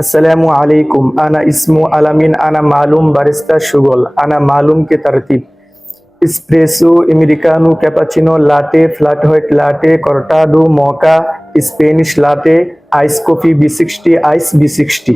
আসসালামু আলাইকুম। আনা ইসমু আলামিন, আনা মালুম বারিস্তা সুগল, আনা মালুম কে তারতিব। Espresso Americano, cappuccino, latte, flat white latte, cortado, mocha, Spanish latte, ice coffee B sixty, ice B sixty.